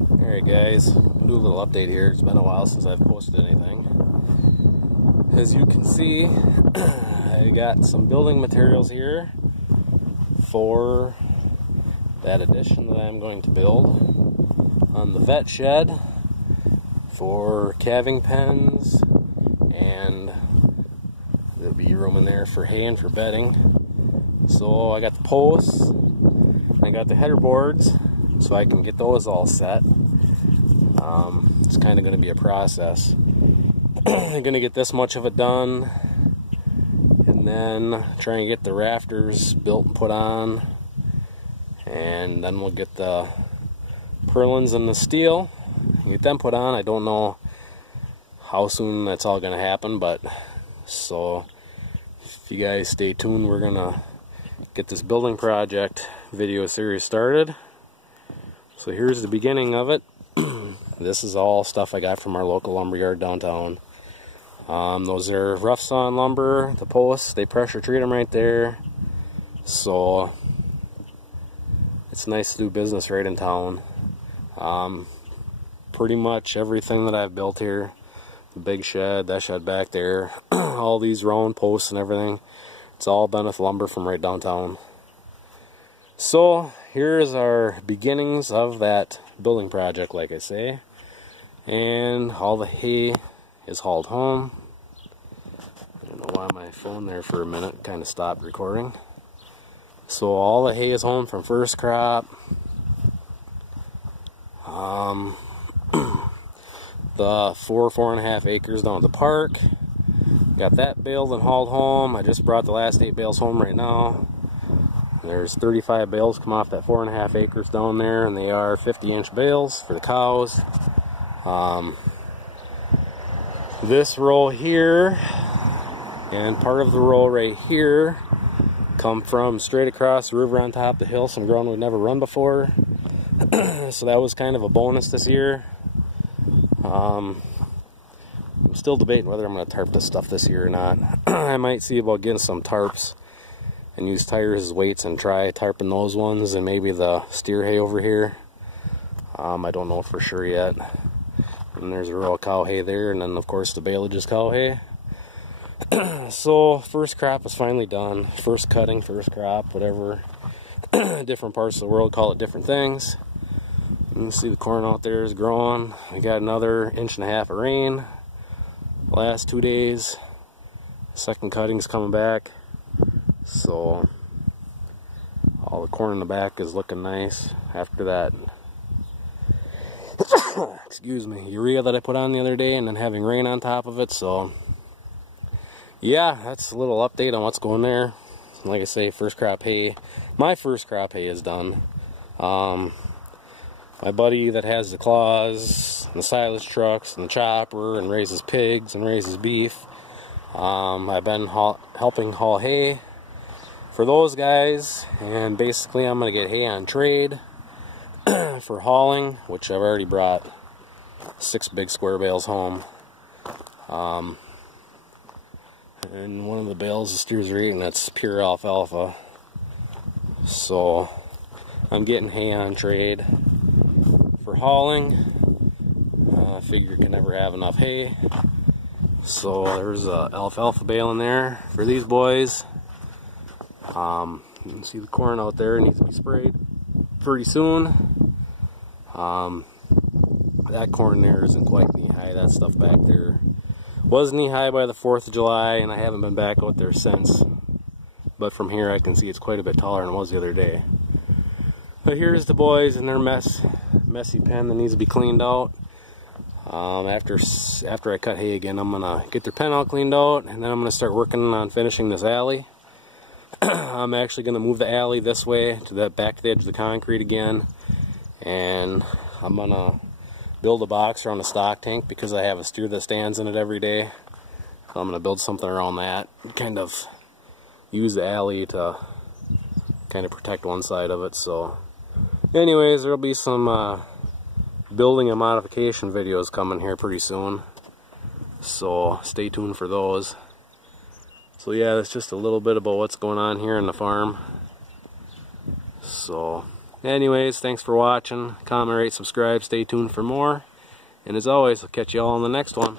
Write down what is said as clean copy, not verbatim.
Alright guys, do a little update here. It's been a while since I've posted anything. As you can see, I got some building materials here for that addition that I'm going to build on the vet shed for calving pens, and there'll be room in there for hay and for bedding. So I got the posts, I got the header boards, so I can get those all set. It's kind of going to be a process. I'm going to get this much of it done, and then try and get the rafters built and put on, and then we'll get the purlins and the steel and get them put on. I don't know how soon that's all going to happen, but so if you guys stay tuned, we're going to get this building project video series started. So here's the beginning of it. This is all stuff I got from our local lumberyard downtown. Those are rough sawn lumber. The posts, they pressure treat them right there. So it's nice to do business right in town. Pretty much everything that I've built here, the big shed, that shed back there, all these round posts and everything, it's all done with lumber from right downtown. So here's our beginnings of that building project, like I say. And all the hay is hauled home. I don't know why my phone there for a minute kind of stopped recording. So all the hay is home from first crop. The 4.5 acres down at the park, got that baled and hauled home. I just brought the last 8 bales home right now. There's 35 bales come off that 4.5 acres down there, and they are 50-inch bales for the cows. This row here and part of the row right here come from straight across the river on top of the hill, some ground we've never run before. So that was kind of a bonus this year. I'm still debating whether I'm going to tarp this stuff this year or not. I might see about getting some tarps and use tires as weights and try tarping those ones, and maybe the steer hay over here. I don't know for sure yet. And there's a row of cow hay there, and then of course the baleage is cow hay. So first crop is finally done. First cutting, first crop, whatever. Different parts of the world call it different things. You can see the corn out there is growing. We got another 1.5 inches of rain last 2 days. Second cutting's coming back. So all the corn in the back is looking nice after that excuse me, urea that I put on the other day, and then having rain on top of it. So yeah, that's a little update on what's going there. Like I say, first crop hay, my first crop hay is done. My buddy that has the claws and the silage trucks and the chopper and raises pigs and raises beef, I've been helping haul hay for those guys, and basically I'm going to get hay on trade for hauling, which I've already brought 6 big square bales home. And one of the bales the steers are eating, that's pure alfalfa. So I'm getting hay on trade for hauling. I figure you can never have enough hay. So there's a alfalfa bale in there for these boys. You can see the corn out there, it needs to be sprayed pretty soon. That corn there isn't quite knee high. That stuff back there was knee high by the 4th of July, and I haven't been back out there since. But from here I can see it's quite a bit taller than it was the other day. But here's the boys in their messy pen that needs to be cleaned out. After I cut hay again, I'm gonna get their pen all cleaned out, and then I'm gonna start working on finishing this alley. I'm actually gonna move the alley this way to the back to the edge of the concrete again, and I'm gonna build a box around a stock tank because I have a steer that stands in it every day. So I'm gonna build something around that, kind of use the alley to kind of protect one side of it. So anyways, there'll be some building and modification videos coming here pretty soon, so stay tuned for those. So yeah, that's just a little bit about what's going on here in the farm. So Anyways, thanks for watching. Comment, rate, subscribe, stay tuned for more. And as always, I'll catch you all on the next one.